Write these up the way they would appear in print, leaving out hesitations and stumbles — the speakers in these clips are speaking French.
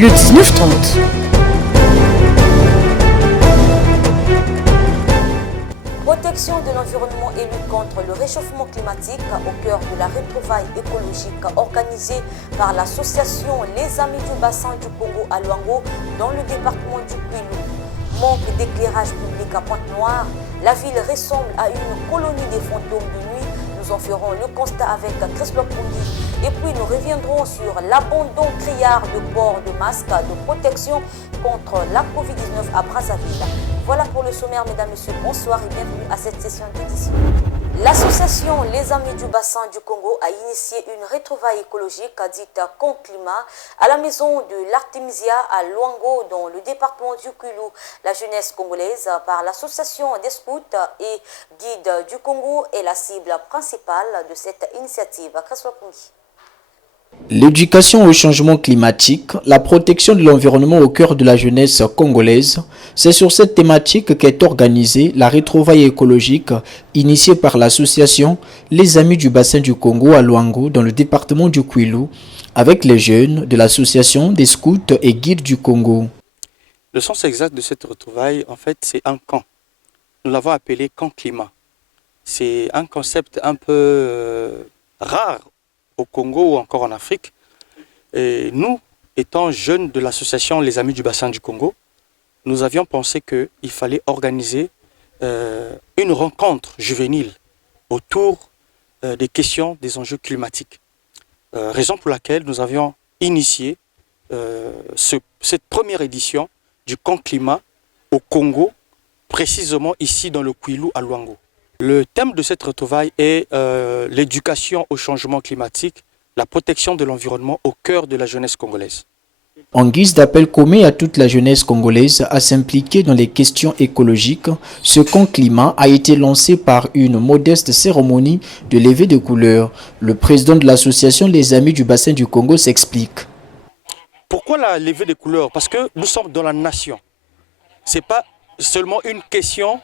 le 1930. Protection de l'environnement et lutte contre le réchauffement climatique au cœur de la retrouvaille écologique organisée par l'association Les Amis du Bassin du Congo à Luango dans le département du Kwilu. Manque d'éclairage public à Pointe-Noire, la ville ressemble à une colonie des fantômes de nuit. Nous en ferons le constat avec Chris Lopundi. Et puis nous reviendrons sur l'abandon criard de port de masques de protection contre la Covid-19 à Brazzaville. Voilà pour le sommaire, mesdames, messieurs, bonsoir et bienvenue à cette session d'édition. L'association Les Amis du Bassin du Congo a initié une retrouvaille écologique dite Conclimat à la maison de l'Artemisia à Luango dans le département du Kwilu. La jeunesse congolaise par l'association des scouts et guides du Congo est la cible principale de cette initiative. L'éducation au changement climatique, la protection de l'environnement au cœur de la jeunesse congolaise, c'est sur cette thématique qu'est organisée la retrouvaille écologique initiée par l'association Les Amis du Bassin du Congo à Luango dans le département du Kwilu avec les jeunes de l'association des scouts et guides du Congo. Le sens exact de cette retrouvaille, en fait, c'est un camp. Nous l'avons appelé camp climat. C'est un concept un peu rare au Congo ou encore en Afrique. Et nous, étant jeunes de l'association Les Amis du Bassin du Congo, nous avions pensé qu'il fallait organiser une rencontre juvénile autour des questions des enjeux climatiques. Raison pour laquelle nous avions initié cette première édition du camp climat au Congo, précisément ici dans le Kwilu à Luango. Le thème de cette retrouvaille est l'éducation au changement climatique, la protection de l'environnement au cœur de la jeunesse congolaise. En guise d'appel commun à toute la jeunesse congolaise à s'impliquer dans les questions écologiques, ce camp climat a été lancé par une modeste cérémonie de levée de couleurs. Le président de l'association Les Amis du Bassin du Congo s'explique. Pourquoi la levée des couleurs? Parce que nous sommes dans la nation. Ce n'est pas seulement une question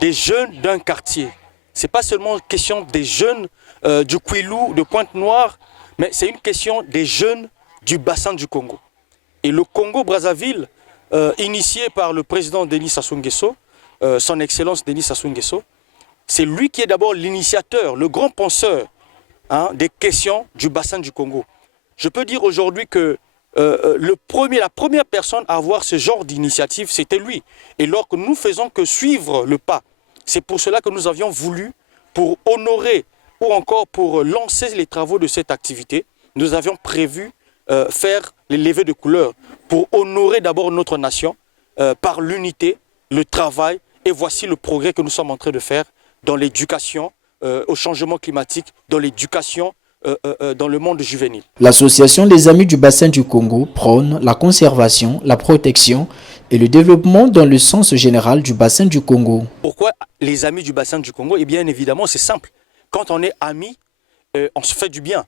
des jeunes d'un quartier. Ce n'est pas seulement une question des jeunes du Kwilu, de Pointe-Noire, mais c'est une question des jeunes du bassin du Congo. Et le Congo-Brazzaville, initié par le président Denis Sassou Nguesso, son excellence Denis Sassou Nguesso, c'est lui qui est d'abord l'initiateur, le grand penseur des questions du bassin du Congo. Je peux dire aujourd'hui que la première personne à avoir ce genre d'initiative, c'était lui. Et lorsque nous faisons que suivre le pas, c'est pour cela que nous avions voulu, pour honorer ou encore pour lancer les travaux de cette activité, nous avions prévu faire les levées de couleurs pour honorer d'abord notre nation par l'unité, le travail, et voici le progrès que nous sommes en train de faire dans l'éducation au changement climatique, dans l'éducation dans le monde juvénile. L'association Les Amis du Bassin du Congo prône la conservation, la protection et le développement dans le sens général du bassin du Congo. Pourquoi les Amis du Bassin du Congo? Eh bien évidemment c'est simple. Quand on est amis, on se fait du bien.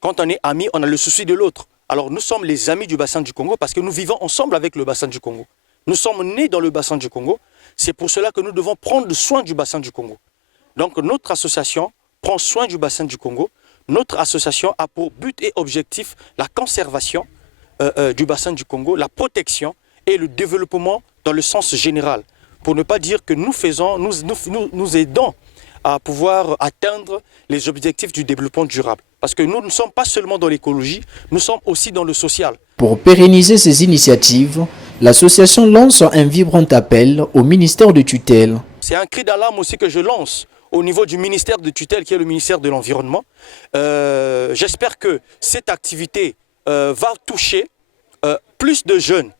Quand on est amis, on a le souci de l'autre. Alors nous sommes les Amis du Bassin du Congo parce que nous vivons ensemble avec le bassin du Congo. Nous sommes nés dans le bassin du Congo. C'est pour cela que nous devons prendre soin du bassin du Congo. Donc notre association prend soin du bassin du Congo. Notre association a pour but et objectif la conservation du bassin du Congo, la protection et le développement dans le sens général. Pour ne pas dire que nous aidons à pouvoir atteindre les objectifs du développement durable. Parce que nous ne sommes pas seulement dans l'écologie, nous sommes aussi dans le social. Pour pérenniser ces initiatives, l'association lance un vibrant appel au ministère de tutelle. C'est un cri d'alarme aussi que je lance au niveau du ministère de tutelle qui est le ministère de l'Environnement. J'espère que cette activité va toucher plus de jeunes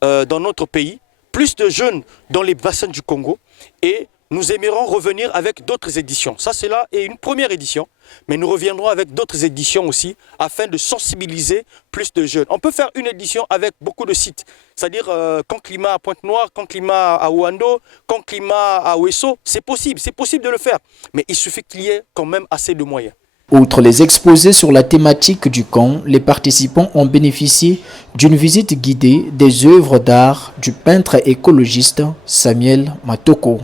dans notre pays, plus de jeunes dans les bassins du Congo et nous aimerons revenir avec d'autres éditions. Ça, c'est là et une première édition, mais nous reviendrons avec d'autres éditions aussi afin de sensibiliser plus de jeunes. On peut faire une édition avec beaucoup de sites, c'est-à-dire camp climat à Pointe-Noire, camp climat à Ouando, camp climat à Ouesso. C'est possible de le faire, mais il suffit qu'il y ait quand même assez de moyens. Outre les exposés sur la thématique du camp, les participants ont bénéficié d'une visite guidée des œuvres d'art du peintre écologiste Samuel Matoko.